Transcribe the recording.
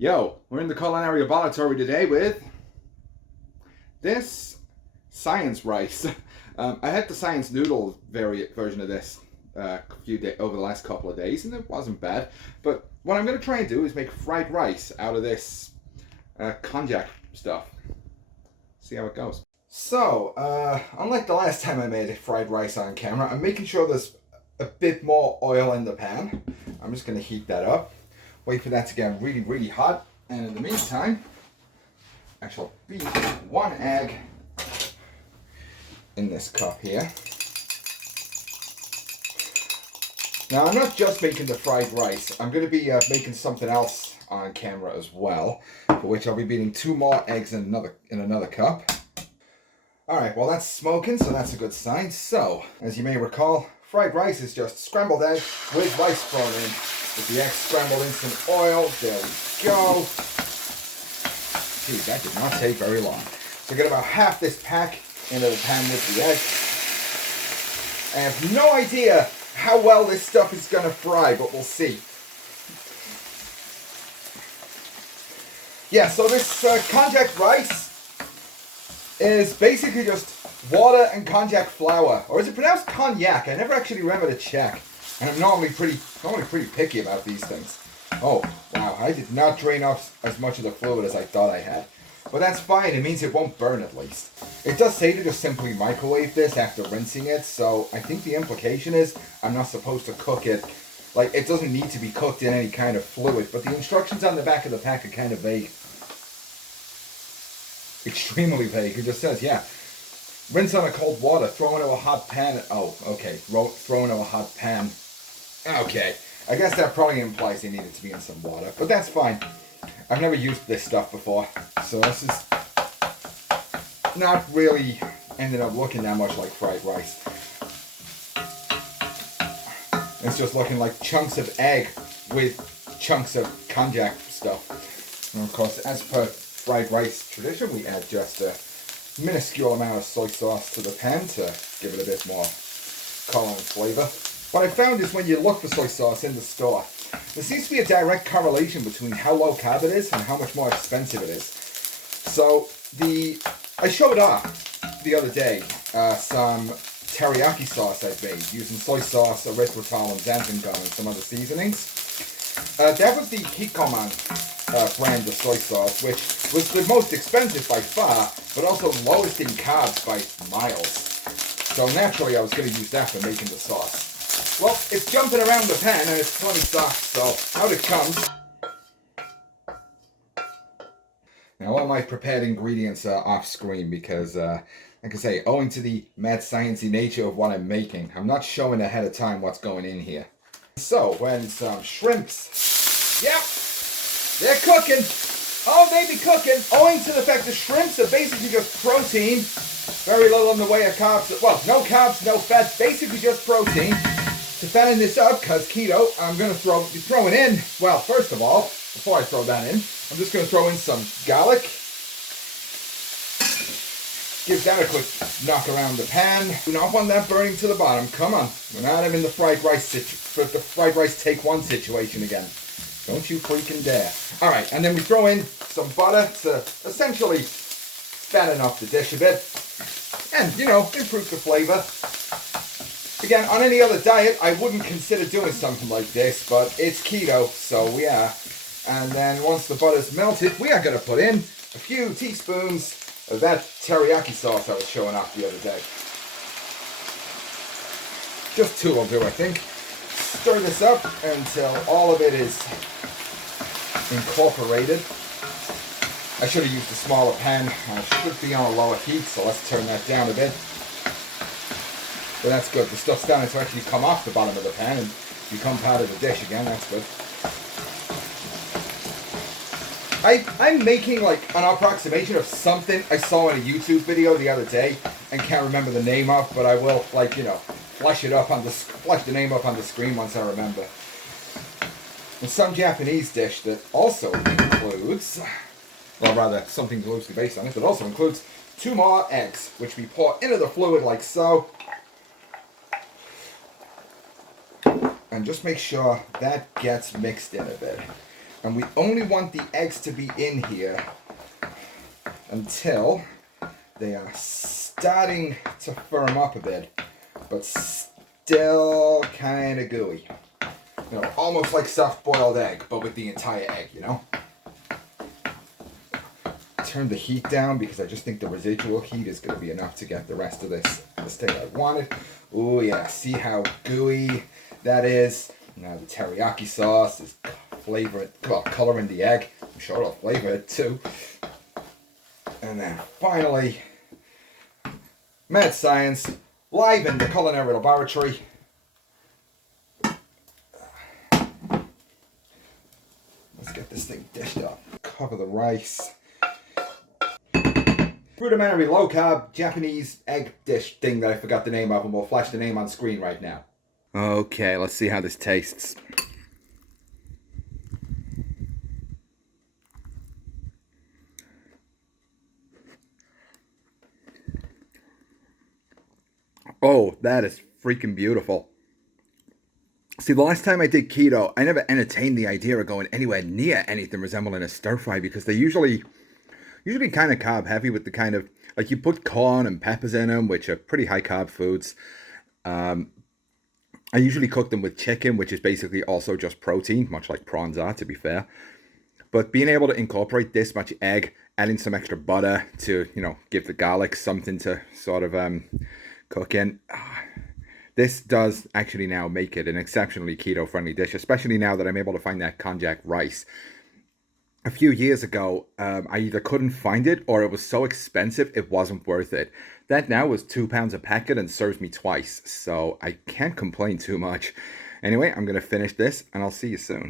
Yo, we're in the culinary laboratory today with this science rice. I had the science noodle version of this over the last couple of days, and it wasn't bad. But what I'm going to try and do is make fried rice out of this konjac stuff. See how it goes. So, unlike the last time I made fried rice on camera, I'm making sure there's a bit more oil in the pan. I'm just going to heat that up. Wait for that to get really, really hot. And in the meantime, I shall beat one egg in this cup here. Now, I'm not just making the fried rice. I'm going to be making something else on camera as well, for which I'll be beating 2 more eggs in another cup. Alright, well that's smoking, so that's a good sign. So, as you may recall, fried rice is just scrambled egg with rice thrown in. With the egg scrambled in some oil. There we go. Geez, that did not take very long. So get about half this pack into the pan with the egg. I have no idea how well this stuff is going to fry, but we'll see. Yeah, so this konjac rice is basically just water and konjac flour. Or is it pronounced cognac? I never actually remember to check. And I'm normally pretty picky about these things. Oh, wow, I did not drain off as much of the fluid as I thought I had. But that's fine, it means it won't burn at least. It does say to just simply microwave this after rinsing it, so I think the implication is I'm not supposed to cook it. Like, it doesn't need to be cooked in any kind of fluid, but the instructions on the back of the pack are kind of vague. Extremely vague. It just says, yeah, rinse on a cold water, throw into a hot pan. Oh, okay, throw into a hot pan. Okay, I guess that probably implies they need it to be in some water, but that's fine. I've never used this stuff before, so this is not really ended up looking that much like fried rice. It's just looking like chunks of egg with chunks of konjac stuff. And of course, as per fried rice tradition, we add just a minuscule amount of soy sauce to the pan to give it a bit more color and flavor. What I found is when you look for soy sauce in the store, there seems to be a direct correlation between how low carb it is and how much more expensive it is. So I showed off the other day some teriyaki sauce I've made using soy sauce, erythritol, and xanthan gum and some other seasonings. That was the Kirkhope brand of soy sauce, which was the most expensive by far, but also lowest in carbs by miles. So naturally I was going to use that for making the sauce. Well, it's jumping around the pan and it's plenty soft, so out it comes. Now all my prepared ingredients are off screen because, like I say, owing to the mad sciencey nature of what I'm making, I'm not showing ahead of time what's going in here. So, when some shrimps, yep, they're cooking. Oh, they be cooking. Owing to the fact the shrimps are basically just protein, very little in the way of carbs. Well, no carbs, no fats, basically just protein. To fatten this up, because keto, I'm going to be throwing in, well, first of all, before I throw that in, I'm just going to throw in some garlic. Give that a quick knock around the pan. Do not want that burning to the bottom. Come on. We're not in the fried rice take one situation again. Don't you freaking dare. All right, and then we throw in some butter to essentially fatten up the dish a bit. And, you know, improve the flavor. Again, on any other diet, I wouldn't consider doing something like this, but it's keto, so we are. And then once the butter's melted, we are going to put in a few teaspoons of that teriyaki sauce I was showing off the other day. Just 2 will do, I think. Stir this up until all of it is incorporated. I should have used a smaller pan. I should be on a lower heat, so let's turn that down a bit. But that's good. The stuff's starting to actually come off the bottom of the pan and become part of the dish again. That's good. I'm making like an approximation of something I saw in a YouTube video the other day and can't remember the name of, but I will, like, you know, flash the name up on the screen once I remember. And some Japanese dish that also includes, well, rather something loosely based on it, but also includes 2 more eggs, which we pour into the fluid like so. And just make sure that gets mixed in a bit. And we only want the eggs to be in here until they are starting to firm up a bit, but still kind of gooey. You know, almost like soft-boiled egg, but with the entire egg, you know? Turn the heat down because I just think the residual heat is going to be enough to get the rest of this the state I wanted. Oh yeah, see how gooey that is? Now the teriyaki sauce is coloring the egg. I'm sure it'll flavor it too. And then finally, mad science, live in the culinary laboratory. Let's get this thing dished up. Cover the rice. Rudimentary low-carb Japanese egg dish thing that I forgot the name of, and we'll flash the name on screen right now. Okay, let's see how this tastes. Oh, that is freaking beautiful. See, the last time I did keto, I never entertained the idea of going anywhere near anything resembling a stir fry because they usually kind of carb heavy with the kind of, like you put corn and peppers in them, which are pretty high carb foods. I usually cook them with chicken, which is basically also just protein, much like prawns are, to be fair. But being able to incorporate this much egg, adding some extra butter to, you know, give the garlic something to sort of cook in, this does actually now make it an exceptionally keto-friendly dish, especially now that I'm able to find that konjac rice. A few years ago, I either couldn't find it or it was so expensive it wasn't worth it. That now was £2 a packet and serves me twice, so I can't complain too much. Anyway, I'm going to finish this and I'll see you soon.